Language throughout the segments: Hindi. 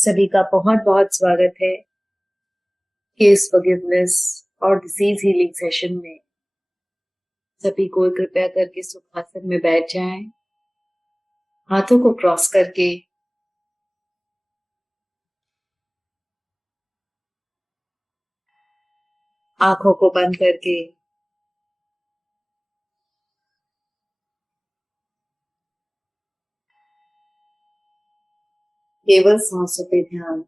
सभी का बहुत बहुत स्वागत है केस फॉरगिवनेस और डिसीज हीलिंग सेशन में। सभी को कृपया करके सुखासन में बैठ जाएं, हाथों को क्रॉस करके आंखों को बंद करके केवल सांसों पे ध्यान।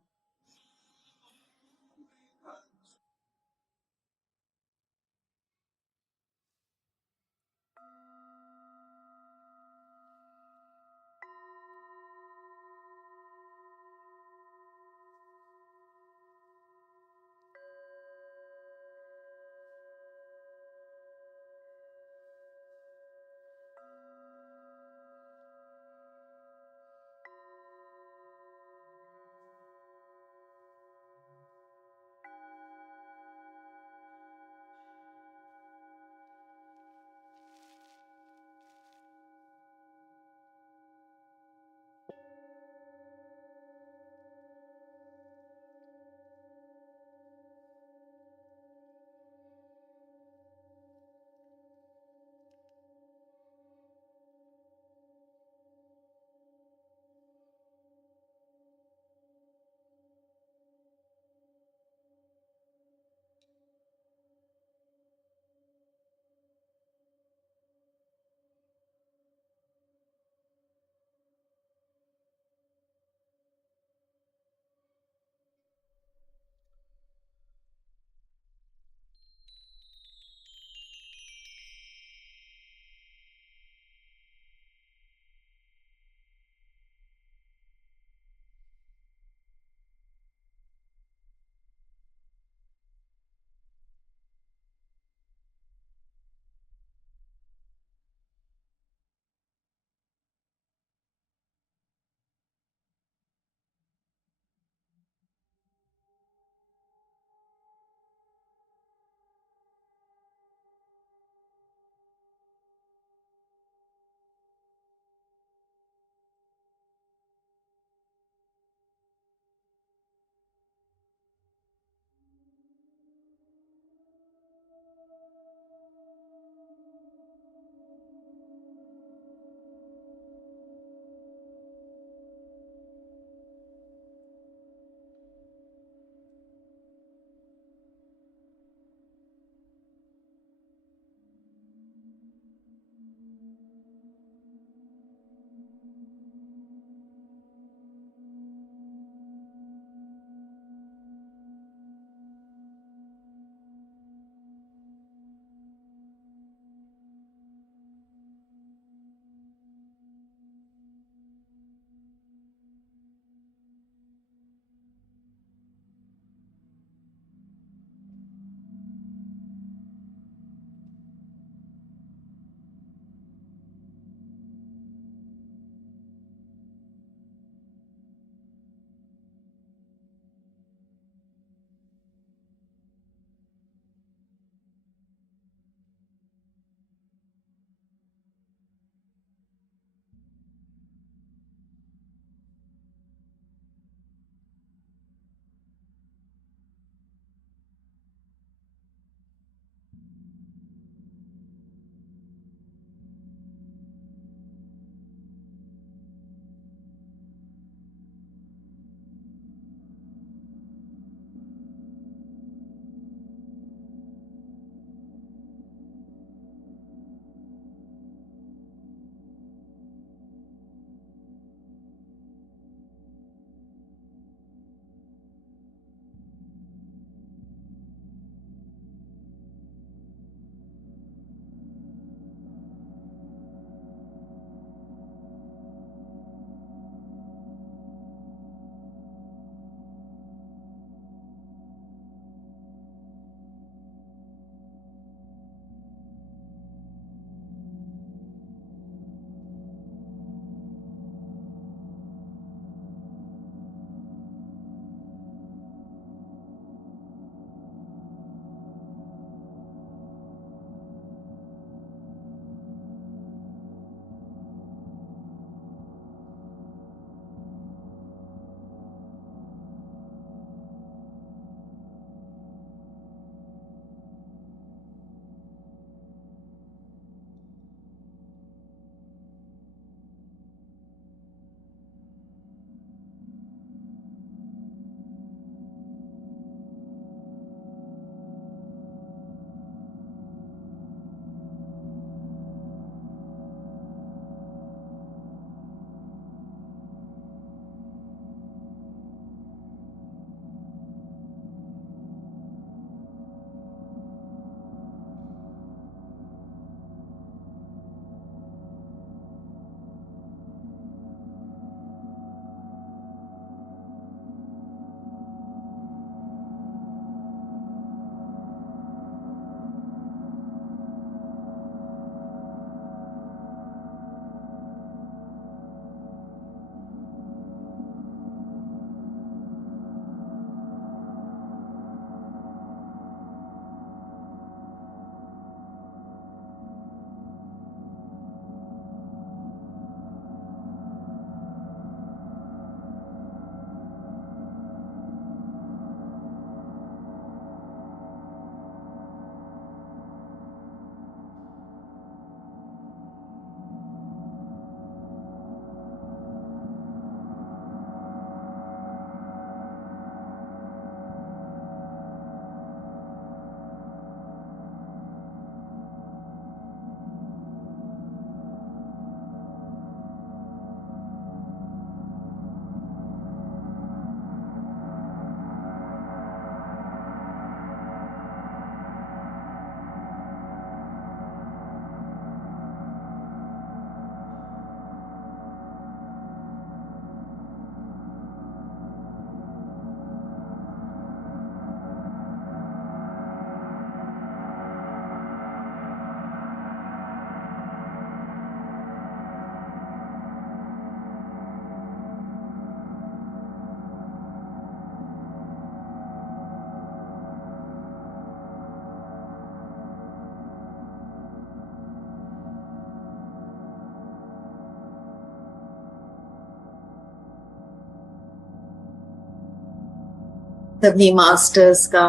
सभी मास्टर्स का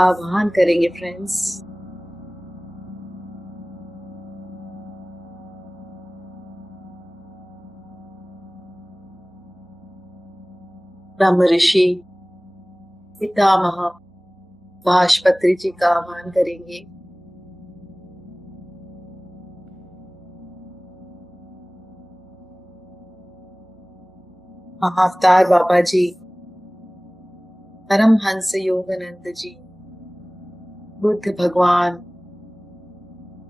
आह्वान करेंगे फ्रेंड्स। ब्रह्म ऋषि पितामह भाष्पत्री जी का आह्वान करेंगे। महाअवतार बाबा जी, परमहंस योगानंद जी, बुद्ध भगवान,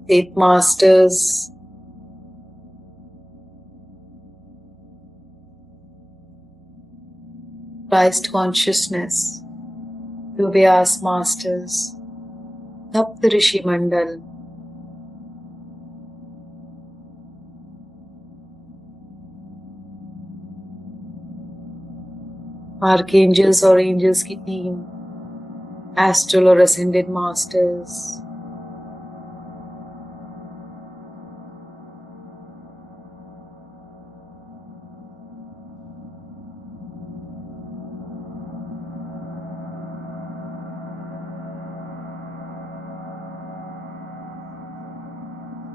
एट मास्टर्स, क्राइस्ट कॉन्शियसनेस, व्यास मास्टर्स, सप्त ऋषि मंडल, आर्कएंजल्स और एंजल्स की टीम, एस्ट्रल और असेंडेड मास्टर्स,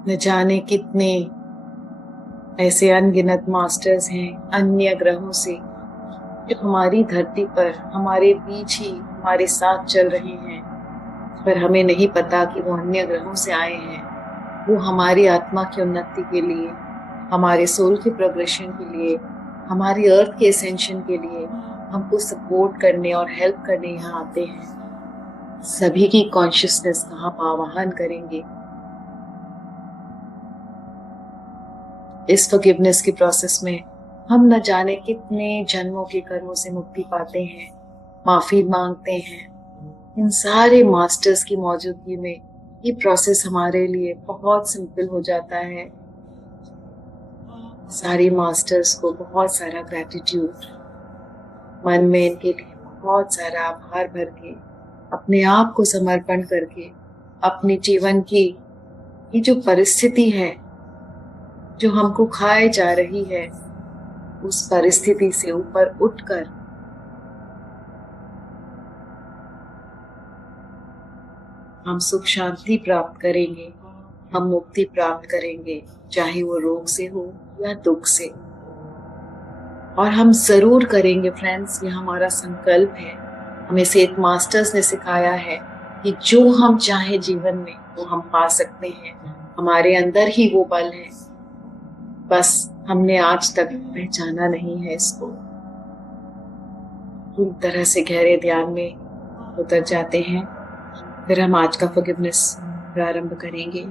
न जाने कितने ऐसे अनगिनत मास्टर्स हैं अन्य ग्रहों से जो हमारी धरती पर हमारे बीच ही हमारे साथ चल रहे हैं, पर हमें नहीं पता कि वो अन्य ग्रहों से आए हैं। वो हमारी आत्मा की उन्नति के लिए, हमारे सोल के प्रोग्रेशन के लिए, हमारी अर्थ के एसेंशन के लिए हमको सपोर्ट करने और हेल्प करने यहाँ आते हैं। सभी की कॉन्शियसनेस का हम आह्वान करेंगे। इस फॉरगिवनेस की प्रोसेस में हम न जाने कितने जन्मों के कर्मों से मुक्ति पाते हैं, माफी मांगते हैं। इन सारे मास्टर्स की मौजूदगी में ये प्रोसेस हमारे लिए बहुत सिंपल हो जाता है। सारे मास्टर्स को बहुत सारा ग्रैटिट्यूड, मन में इनके लिए बहुत सारा आभार भर के, अपने आप को समर्पण करके, अपने जीवन की ये जो परिस्थिति है जो हमको खाए जा रही है, उस परिस्थिति से ऊपर उठकर हम सुख शांति प्राप्त करेंगे, हम मुक्ति प्राप्त करेंगे, चाहे वो रोग से हो या दुख से। और हम जरूर करेंगे फ्रेंड्स, ये हमारा संकल्प है। हमें सेठ मास्टर्स ने सिखाया है कि जो हम चाहे जीवन में वो हम पा सकते हैं। हमारे अंदर ही वो बल है, बस हमने आज तक पहचाना नहीं है इसको। पूरी तरह से गहरे ध्यान में उतर जाते हैं, फिर हम आज का फॉरगिवनेस प्रारंभ करेंगे।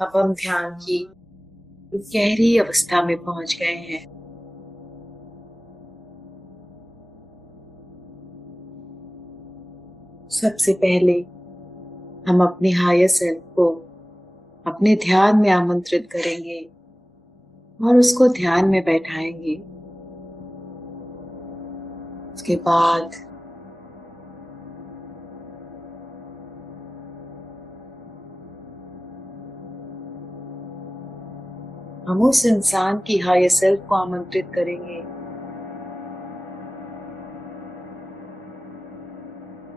अब हम ध्यान की गहरी अवस्था में पहुंच गए हैं। सबसे पहले हम अपने हायर सेल्फ को अपने ध्यान में आमंत्रित करेंगे और उसको ध्यान में बैठाएंगे। उसके बाद हम उस इंसान की हायर सेल्फ को आमंत्रित करेंगे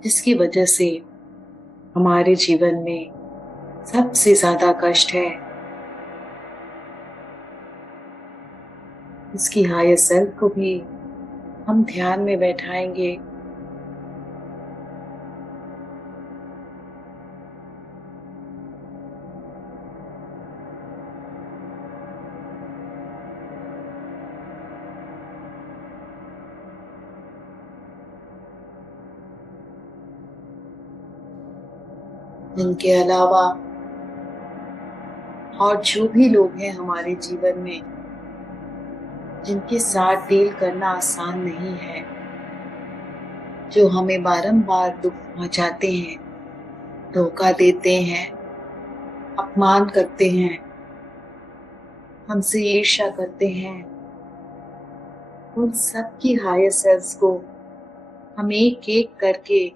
जिसकी वजह से हमारे जीवन में सबसे ज्यादा कष्ट है। उसकी हायर सेल्फ को भी हम ध्यान में बैठाएंगे। इनके अलावा और जो भी लोग हैं हमारे जीवन में जिनके साथ डील करना आसान नहीं है, जो हमें बारंबार दुख पहुंचाते हैं, धोखा देते हैं, अपमान करते हैं, हमसे ईर्ष्या करते हैं, उन सब की हायर सेल्फ को हम एक एक करके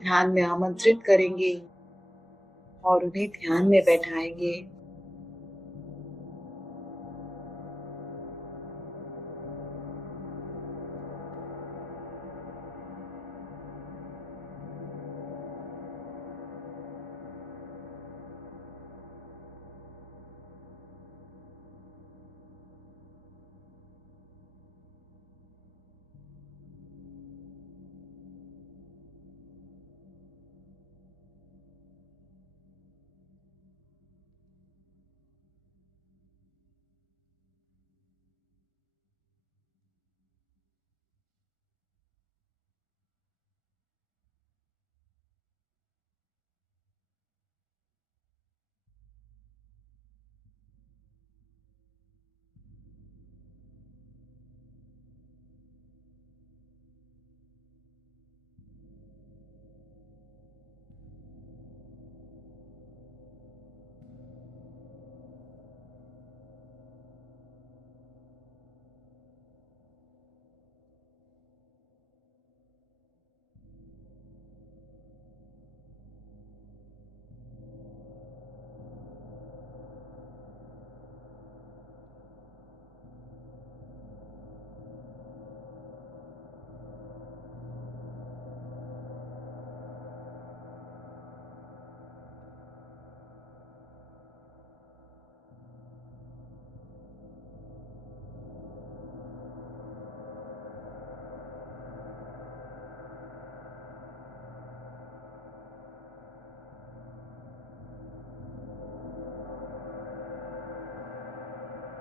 ध्यान में आमंत्रित करेंगे और उन्हें ध्यान में बैठाएंगे।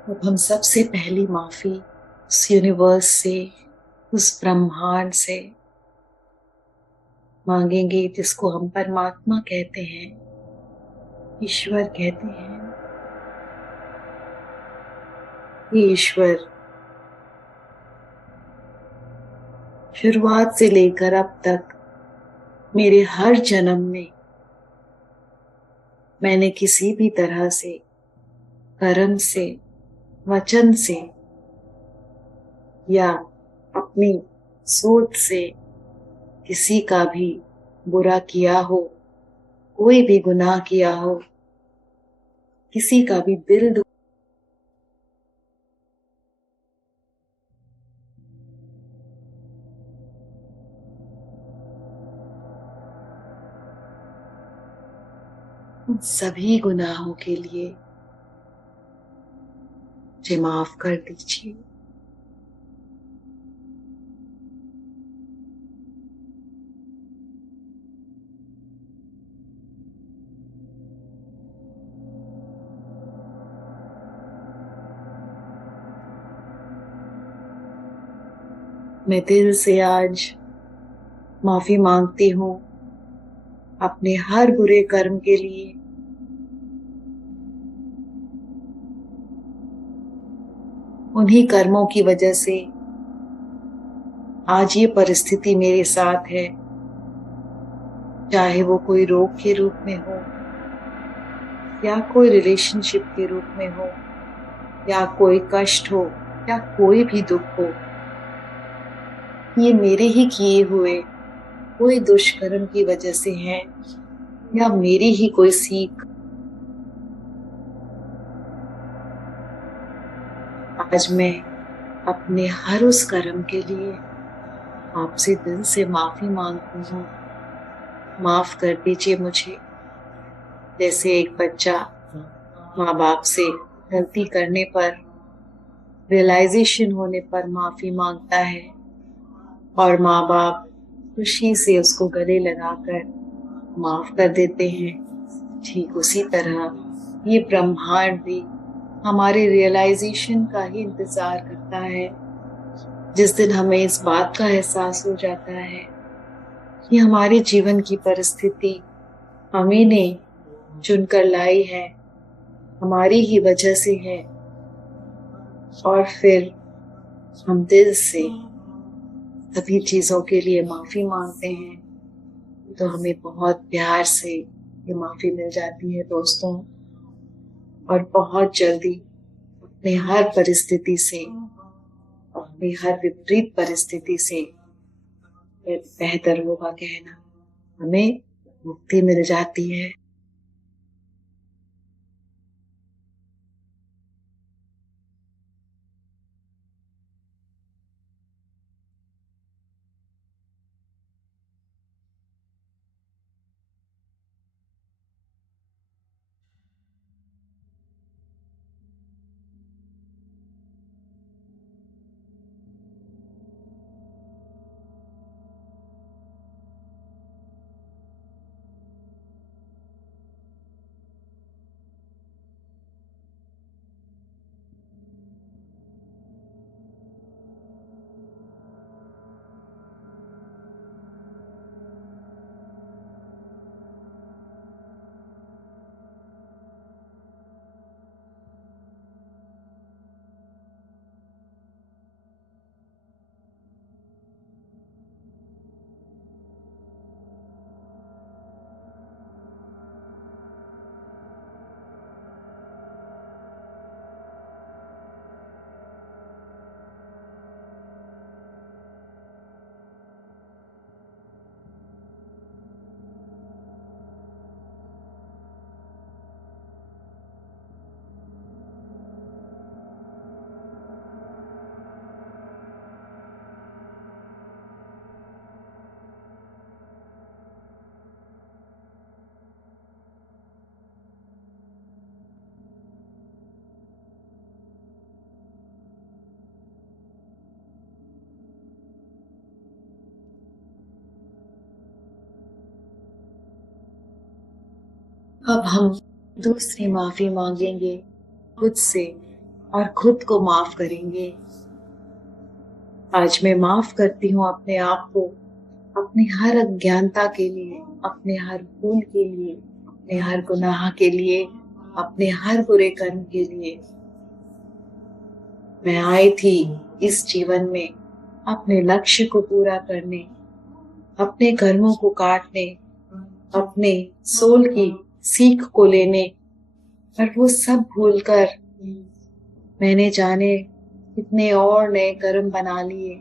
अब हम सबसे पहली माफी उस यूनिवर्स से, उस ब्रह्मांड से मांगेंगे जिसको हम परमात्मा कहते हैं, ईश्वर कहते हैं। ये ईश्वर शुरुआत से लेकर अब तक मेरे हर जन्म में मैंने किसी भी तरह से, कर्म से, वचन से या अपनी सोच से किसी का भी बुरा किया हो, कोई भी गुनाह किया हो, किसी का भी दिल दुख, उन सभी गुनाहों के लिए मुझे माफ कर दीजिए। मैं दिल से आज माफी मांगती हूँ अपने हर बुरे कर्म के लिए, उन्हीं कर्मों की वजह से आज ये परिस्थिति मेरे साथ है, चाहे वो कोई रोग के रूप में हो या कोई रिलेशनशिप के रूप में हो या कोई कष्ट हो या कोई भी दुख हो। ये मेरे ही किए हुए कोई दुष्कर्म की वजह से है या मेरी ही कोई सीख। आज मैं अपने हर उस कर्म के लिए आपसे दिल से माफी मांगती हूँ। माफ कर दीजिए मुझे। जैसे एक बच्चा माँ बाप से गलती करने पर, रियलाइजेशन होने पर माफी मांगता है और माँ बाप खुशी से उसको गले लगाकर माफ कर देते हैं, ठीक उसी तरह ये ब्रह्मांड भी हमारे रियलाइजेशन का ही इंतजार करता है। जिस दिन हमें इस बात का एहसास हो जाता है कि हमारे जीवन की परिस्थिति हमें ने चुनकर लाई है, हमारी ही वजह से है, और फिर हम दिल से सभी चीजों के लिए माफी मांगते हैं, तो हमें बहुत प्यार से ये माफी मिल जाती है दोस्तों। और बहुत जल्दी अपने हर परिस्थिति से, अपनी हर विपरीत परिस्थिति से बेहतर होगा कहना, हमें मुक्ति मिल जाती है। अब हम दूसरी माफी मांगेंगे खुद से और खुद को माफ करेंगे। आज मैं माफ करती हूँ अपने आप को, अपनी हर अज्ञानता के लिए, अपने हर भूल के लिए, अपने हर गुनाह के लिए, अपने हर बुरे कर्म के लिए। मैं आई थी इस जीवन में अपने लक्ष्य को पूरा करने, अपने कर्मों को काटने, अपने सोल की सीख को लेने, पर वो सब भूलकर मैंने जाने कितने और नए कर्म बना लिए।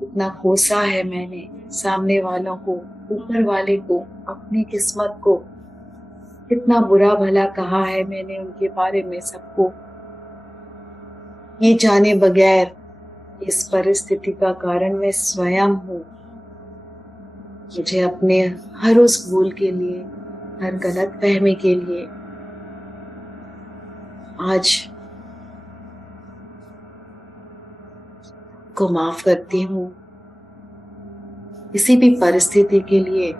कितना कोसा है मैंने सामने वालों को, ऊपर वाले को, अपनी किस्मत को, कितना बुरा भला कहा है मैंने उनके बारे में सबको, ये जाने बगैर इस परिस्थिति का कारण मैं स्वयं हूँ। मुझे अपने हर उस भूल के लिए, हर गलत फहमी के लिए आज को माफ करती हूँ। किसी भी परिस्थिति के लिए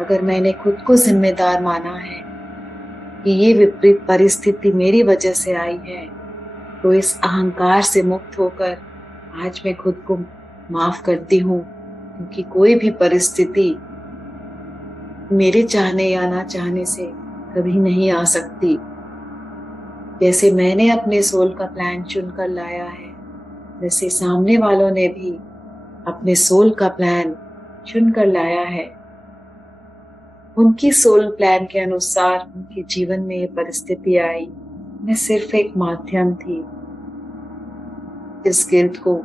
अगर मैंने खुद को जिम्मेदार माना है कि ये विपरीत परिस्थिति मेरी वजह से आई है, तो इस अहंकार से मुक्त होकर आज मैं खुद को माफ करती हूँ, क्योंकि कोई भी परिस्थिति मेरे चाहने या ना चाहने से कभी नहीं आ सकती। जैसे मैंने अपने सोल का प्लान चुनकर लाया है, वैसे सामने वालों ने भी अपने सोल का प्लान चुनकर लाया है। उनकी सोल प्लान के अनुसार उनके जीवन में ये परिस्थिति आई। मैं सिर्फ एक माध्यम थी। इस गिल्ट को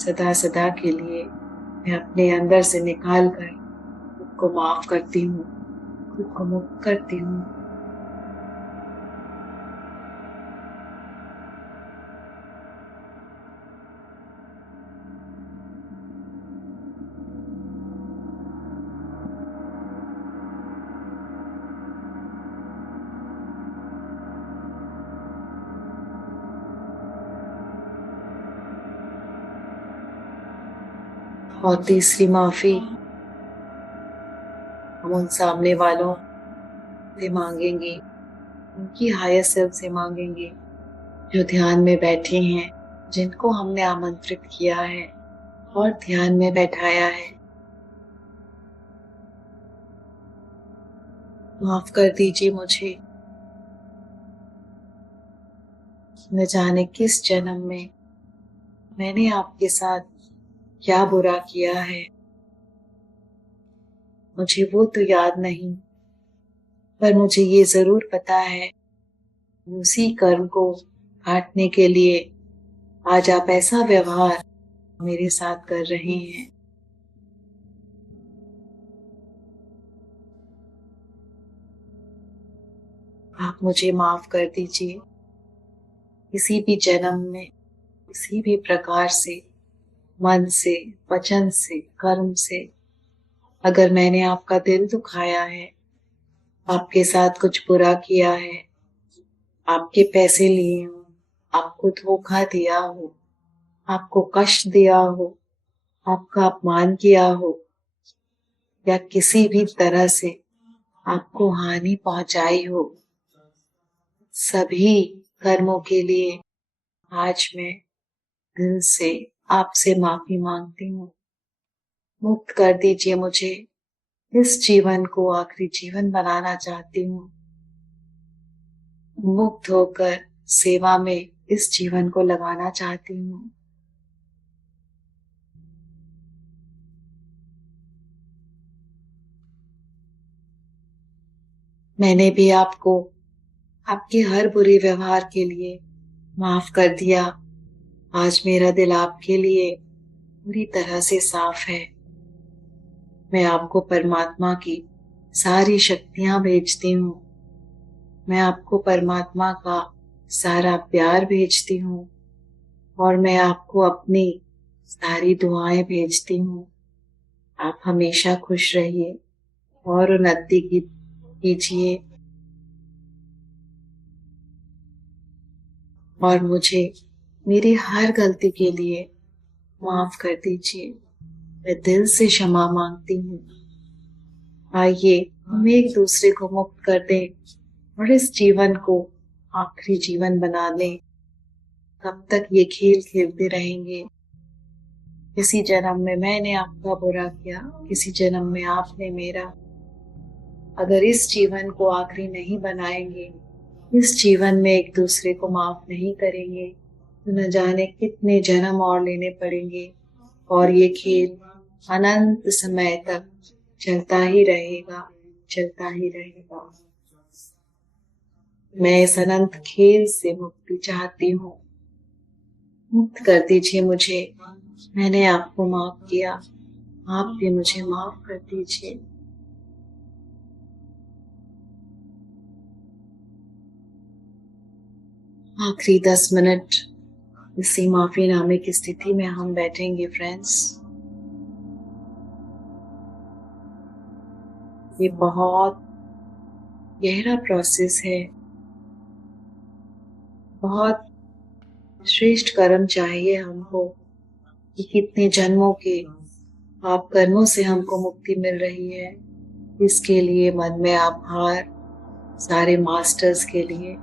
सदा सदा के लिए मैं अपने अंदर से निकाल कर खुद को माफ करती हूँ, खुद को मुक्त करती हूँ। और तीसरी माफी हम उन सामने वालों से मांगेंगे, उनकी हायर सेल्फ से मांगेंगे जो ध्यान में बैठे हैं, जिनको हमने आमंत्रित किया है और ध्यान में बैठाया है। माफ कर दीजिए मुझे। न जाने किस जन्म में मैंने आपके साथ क्या बुरा किया है, मुझे वो तो याद नहीं, पर मुझे ये जरूर पता है उसी कर्म को काटने के लिए आज आप ऐसा व्यवहार मेरे साथ कर रहे हैं। आप मुझे माफ कर दीजिए। किसी भी जन्म में किसी भी प्रकार से, मन से, वचन से, कर्म से अगर मैंने आपका दिल दुखाया है, आपके साथ कुछ बुरा किया है, आपके पैसे लिए हो, आपको धोखा दिया हो, आपको कष्ट दिया हो, आपका अपमान किया हो या किसी भी तरह से आपको हानि पहुंचाई हो, सभी कर्मों के लिए आज मैं दिल से आपसे माफी मांगती हूँ। मुक्त कर दीजिए मुझे। इस जीवन को आखिरी जीवन बनाना चाहती हूँ। मुक्त होकर सेवा में इस जीवन को लगाना चाहती हूँ। मैंने भी आपको आपके हर बुरे व्यवहार के लिए माफ कर दिया। आज मेरा दिल आपके लिए पूरी तरह से साफ है। मैं आपको परमात्मा की सारी शक्तियां भेजती हूँ। मैं आपको परमात्मा का सारा प्यार भेजती हूँ और मैं आपको अपनी सारी दुआएं भेजती हूँ। आप हमेशा खुश रहिए और उन्नति कीजिए और मुझे मेरी हर गलती के लिए माफ कर दीजिए। मैं दिल से क्षमा मांगती हूँ। आइए हम एक दूसरे को मुक्त कर दें और इस जीवन को आखिरी जीवन बना लें। कब तक ये खेल खेलते रहेंगे? किसी जन्म में मैंने आपका बुरा किया, किसी जन्म में आपने मेरा। अगर इस जीवन को आखिरी नहीं बनाएंगे, इस जीवन में एक दूसरे को माफ नहीं करेंगे, तो न जाने कितने जन्म और लेने पड़ेंगे और ये खेल अनंत समय तक चलता ही रहेगा, चलता ही रहेगा। मैं इस अनंत खेल से मुक्ति चाहती हूँ। मुक्त कर दीजिए मुझे। मैंने आपको माफ किया, आप भी मुझे माफ कर दीजिए। आखिरी 10 मिनट इसी माफीनामे की स्थिति में हम बैठेंगे फ्रेंड्स। ये बहुत गहरा प्रोसेस है। बहुत श्रेष्ठ कर्म चाहिए हमको कि कितने जन्मों के पाप कर्मों से हमको मुक्ति मिल रही है। इसके लिए मन में आभार सारे मास्टर्स के लिए।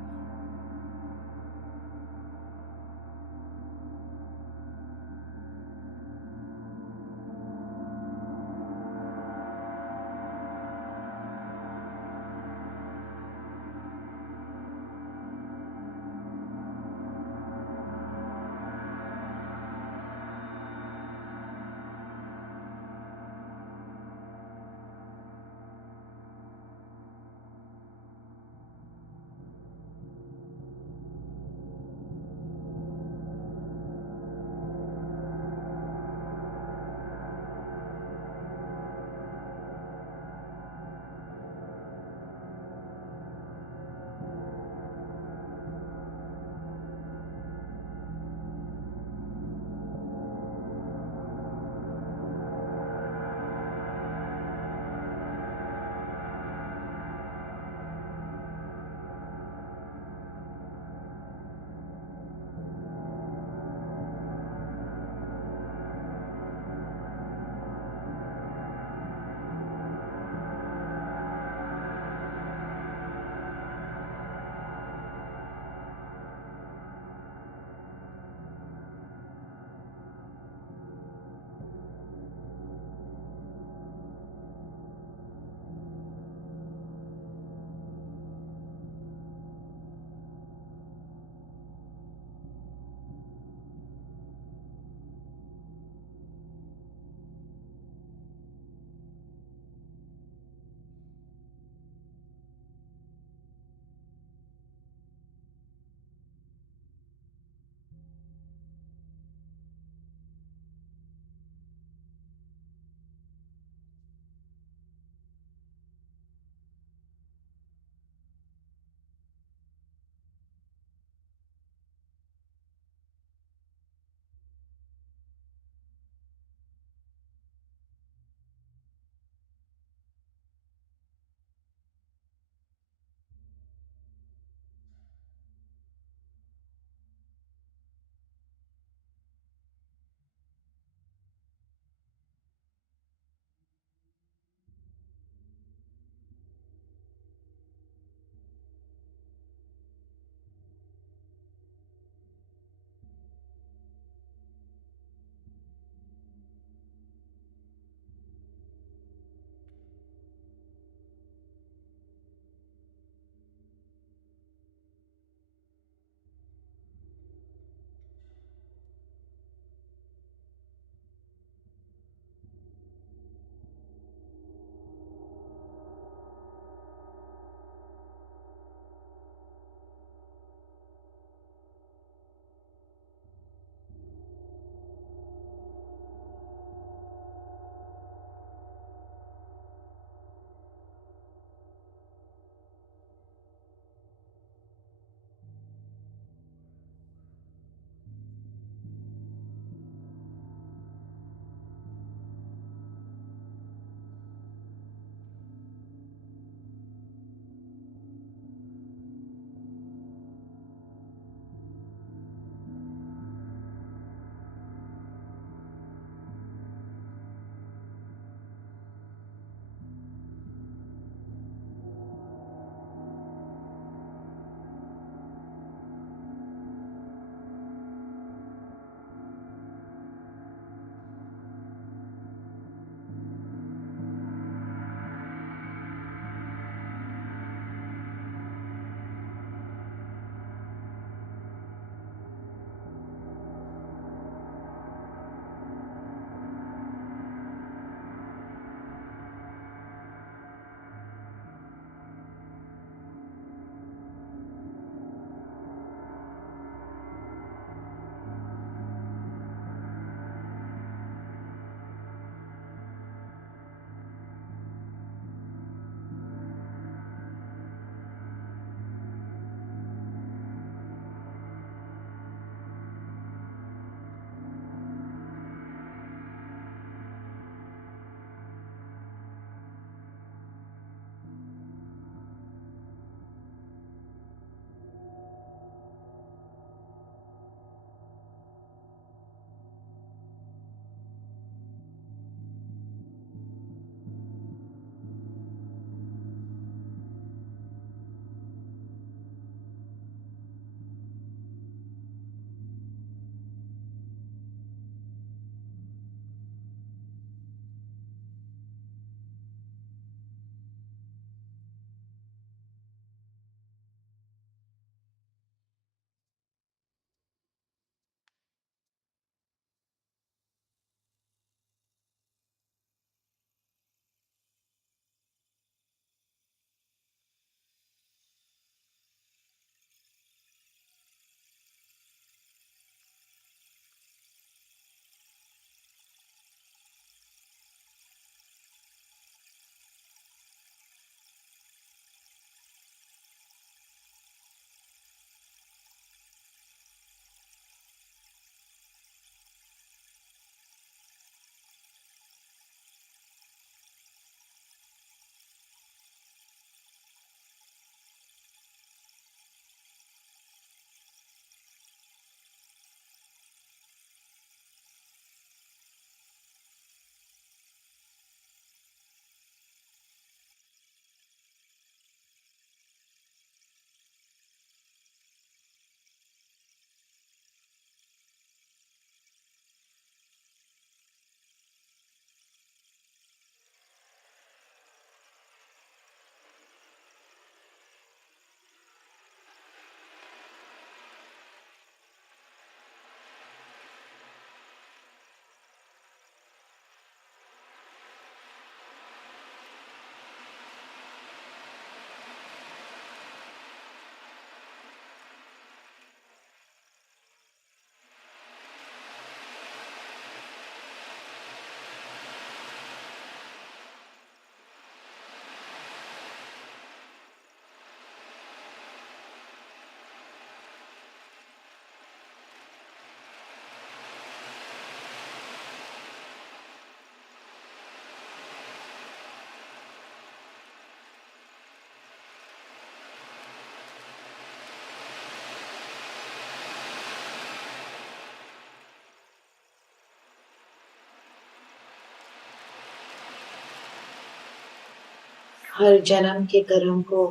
हर जन्म के कर्म को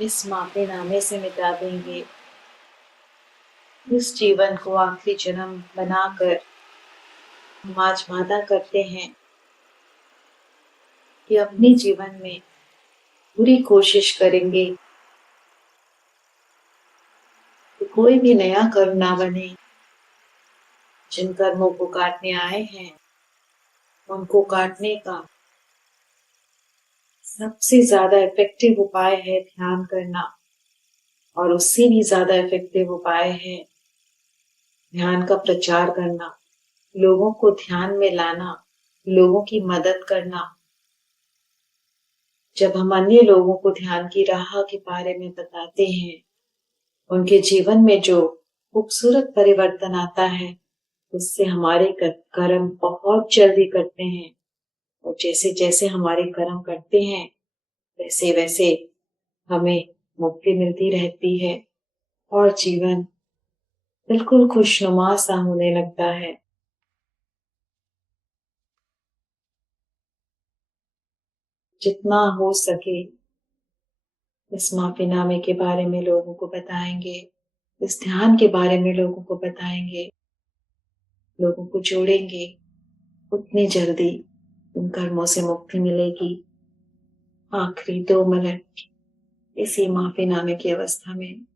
इस माफीनामे से मिटा देंगे। इस जीवन को आखिरी जन्म बनाकर हम आज वादा करते हैं कि अपने जीवन में पूरी कोशिश करेंगे कि कोई भी नया कर्म ना बने। जिन कर्मों को काटने आए हैं उनको काटने का सबसे ज्यादा इफेक्टिव उपाय है ध्यान करना, और उससे भी ज्यादा इफेक्टिव उपाय है ध्यान का प्रचार करना, लोगों को ध्यान में लाना, लोगों की मदद करना। जब हम अन्य लोगों को ध्यान की राह के बारे में बताते हैं, उनके जीवन में जो खूबसूरत परिवर्तन आता है, उससे हमारे कर्म बहुत जल्दी करते हैं। और जैसे जैसे हमारे कर्म करते हैं वैसे वैसे हमें मुक्ति मिलती रहती है और जीवन बिल्कुल खुशनुमा सा होने लगता है। जितना हो सके इस माफीनामे के बारे में लोगों को बताएंगे, इस ध्यान के बारे में लोगों को बताएंगे, लोगों को जोड़ेंगे, उतनी जल्दी उन कर्मों से मुक्ति मिलेगी। आखिरी 2 मिनट इसी माफीनामे की अवस्था में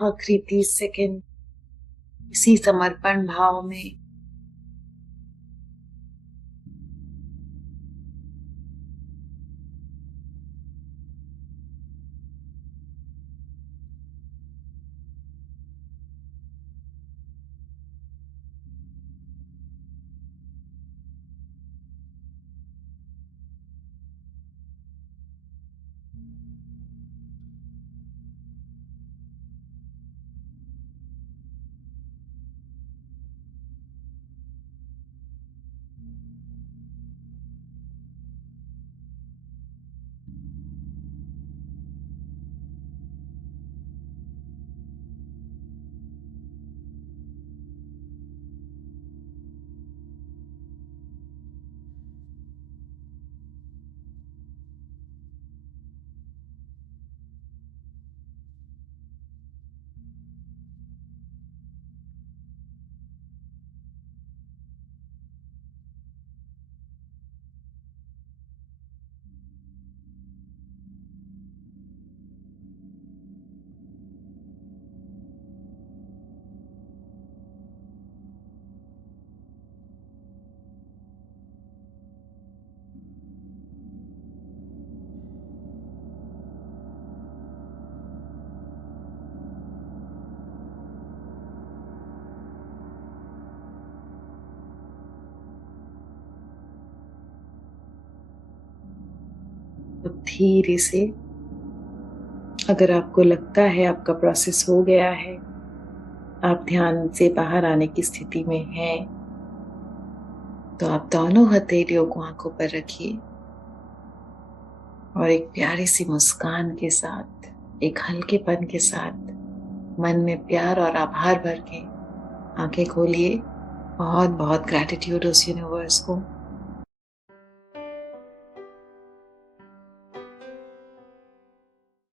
आखिरी 30 सेकंड इसी समर्पण भाव में अब धीरे से, अगर आपको लगता है आपका प्रोसेस हो गया है, आप ध्यान से बाहर आने की स्थिति में हैं, तो आप दोनों हथेलियों को आंखों पर रखिए और एक प्यारी सी मुस्कान के साथ, एक हल्केपन के साथ, मन में प्यार और आभार भर के आंखें खोलिए। बहुत बहुत ग्रैटिट्यूड उस यूनिवर्स को